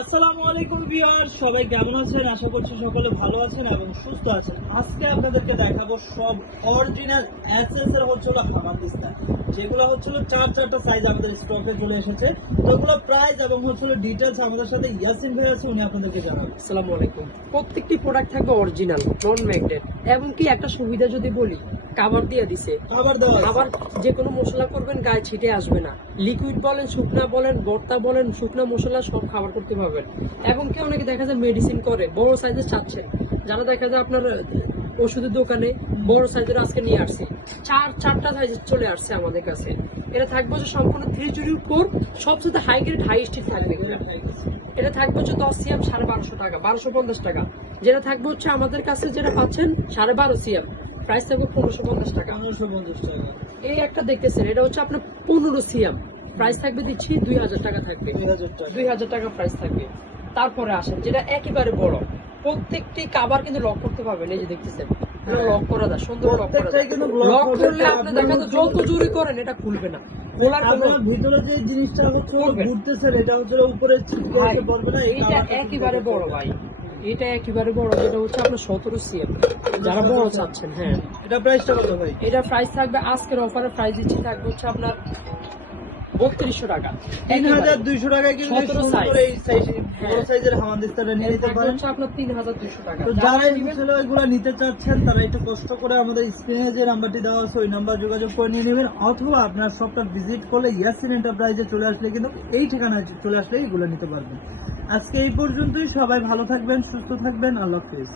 আসসালামু আলাইকুম ভিউয়ার সবাই কেমন আছেন? আশা করছি সকলে ভালো আছেন এবং সুস্থ আছেন। আজকে আপনাদেরকে দেখাবো সব অরিজিনাল এসএস এর হচ্ছে হলো হামাদিস্তা যেগুলো হচ্ছে হলো চার চারটা সাইজ আমাদের স্টকে চলে এসেছে। তো এগুলো প্রাইস এবং হচ্ছে হলো ডিটেলস আমাদের সাথে ইয়াসিন ভাই আছে, উনি আপনাদেরকে জানাবেন আসসালামু আলাইকুম। প্রত্যেকটি প্রোডাক্ট থাকবে অরিজিনাল নন ম্যাগনেট এবং কি একটা সুবিধা যদি বলি কাভার দিয়ে দিছে। আবার যে কোনো মশলা করবেন গায়ে ছিটে আসবে না। লিকুইড বলেন শুকনা বলেন ভর্তা বলেন শুকনা মশলা সব খাবার করতে পারবেন। এবং কি অনেকে দেখা যায় মেডিসিন করে বড় সাইজের চাচ্ছেন। যারা দেখা যায় আপনার ওষুধের দোকানে বড় সাইজের আজকে নিয়ে আসছে। চার চারটা সাইজ চলে আসছে আমাদের কাছে। এটা থাকবে হচ্ছে সম্পূর্ণ থ্রি চুরির উপর সবচেয়ে হাই গ্রেড হাই স্টিক থাকবে এটা থাকবে হচ্ছে দশ সিএম সাড়ে বারোশো টাকা বারোশো পঞ্চাশ টাকা। যেটা থাকবে হচ্ছে আমাদের কাছে যেটা পাচ্ছেন সাড়ে বারো সিএম প্রাইস থাকবে পনেরোশো পঞ্চাশ টাকা। পনেরোশো পঞ্চাশ টাকা। এই একটা দেখতেছেন এটা হচ্ছে আপনার পনেরো সিএম। প্রাইস থাকবে দিচ্ছি দুই হাজার টাকা থাকবে। দুই হাজার টাকা। প্রাইস থাকবে। তারপরে আসেন যেটা একেবারে বড়। প্রত্যেকটি কাবার কিন্তু লক করতে পারবেন এই যে দেখতেছেন। লক করা যায় সুন্দর লক করা যায়। লক করলে আপনি দেখা যায় যত জোরে করেন এটা খুলবে না। খোলার ভিতরে যে জিনিসটা হচ্ছে ঘুরতেছে এটা হচ্ছে উপরে এইটা একেবারে বড় ভাই। এটা একেবারে বড় যেটা হচ্ছে আপনার সতেরো সিএম। যারা বড় চাচ্ছেন হ্যাঁ। এটা প্রাইসটা কত ভাই? এটা প্রাইস থাকবে আজকের অফারের প্রাইস দিচ্ছি থাকবে হচ্ছে আপনার বত্রিশশো টাকা। তিন হাজার দুইশো টাকায় কিন্তু এই 17 সুন্দর size। এই সাইজ বড় হ্যাঁ। সাইজের হামানদিস্তাটা নিয়ে নিতে পারেন। আপনার তিন হাজার দুইশো টাকা। তো যারা যারা এগুলো নিতে চাচ্ছেন তারা একটু কষ্ট করে আমাদের স্ক্রিনে যে নাম্বারটি দেওয়া আছে ওই নাম্বার যোগাযোগ করে নিয়ে নেবেন। অথবা আপনার শপটা ভিজিট করলে ইয়াসিন এন্টারপ্রাইজে চলে আসলে কিন্তু এই ঠিকানায় চলে আসলে এগুলো নিতে পারবেন। আজকে এই পর্যন্তই। সবাই ভালো থাকবেন সুস্থ থাকবেন। আল্লাহ হাফিজ।